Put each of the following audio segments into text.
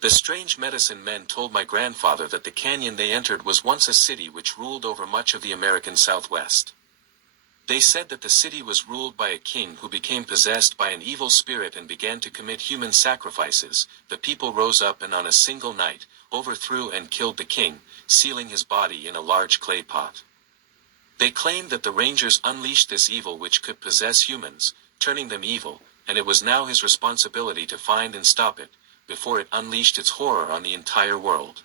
The strange medicine men told my grandfather that the canyon they entered was once a city which ruled over much of the American Southwest. They said that the city was ruled by a king who became possessed by an evil spirit and began to commit human sacrifices. The people rose up and on a single night, overthrew and killed the king, sealing his body in a large clay pot. They claimed that the Rangers unleashed this evil which could possess humans, turning them evil, and it was now his responsibility to find and stop it, before it unleashed its horror on the entire world.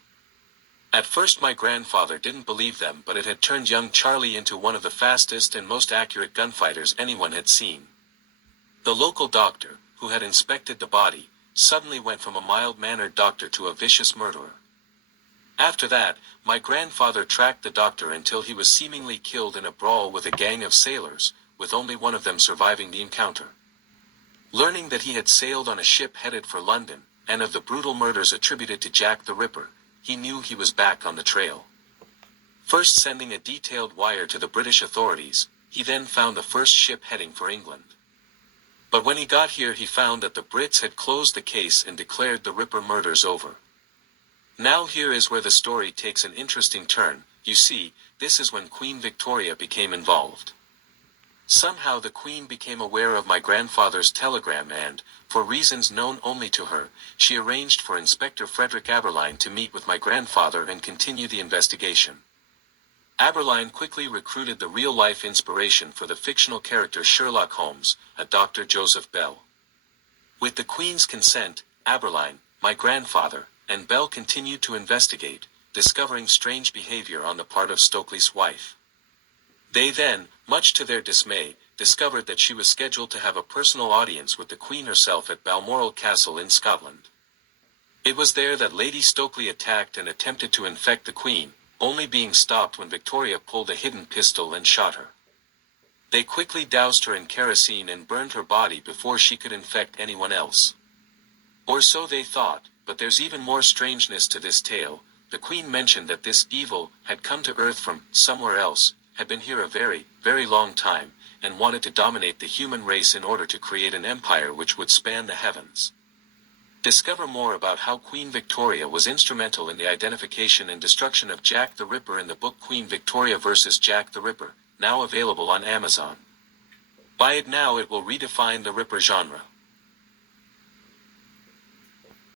At first my grandfather didn't believe them, but it had turned young Charlie into one of the fastest and most accurate gunfighters anyone had seen. The local doctor, who had inspected the body, suddenly went from a mild-mannered doctor to a vicious murderer. After that, my grandfather tracked the doctor until he was seemingly killed in a brawl with a gang of sailors, with only one of them surviving the encounter. Learning that he had sailed on a ship headed for London, and of the brutal murders attributed to Jack the Ripper, he knew he was back on the trail. First sending a detailed wire to the British authorities, he then found the first ship heading for England. But when he got here he found that the Brits had closed the case and declared the Ripper murders over. Now here is where the story takes an interesting turn. You see, this is when Queen Victoria became involved. Somehow the Queen became aware of my grandfather's telegram and, for reasons known only to her, she arranged for Inspector Frederick Aberline to meet with my grandfather and continue the investigation. Aberline quickly recruited the real-life inspiration for the fictional character Sherlock Holmes, a Dr. Joseph Bell. With the Queen's consent, Aberline, my grandfather, and Bell continued to investigate, discovering strange behavior on the part of Stokely's wife. They then, much to their dismay, discovered that she was scheduled to have a personal audience with the Queen herself at Balmoral Castle in Scotland. It was there that Lady Stokely attacked and attempted to infect the Queen, only being stopped when Victoria pulled a hidden pistol and shot her. They quickly doused her in kerosene and burned her body before she could infect anyone else. Or so they thought, but there's even more strangeness to this tale. The Queen mentioned that this evil had come to Earth from somewhere else, had been here a very, very long time, and wanted to dominate the human race in order to create an empire which would span the heavens. Discover more about how Queen Victoria was instrumental in the identification and destruction of Jack the Ripper in the book Queen Victoria vs. Jack the Ripper, now available on Amazon. Buy it now, it will redefine the Ripper genre.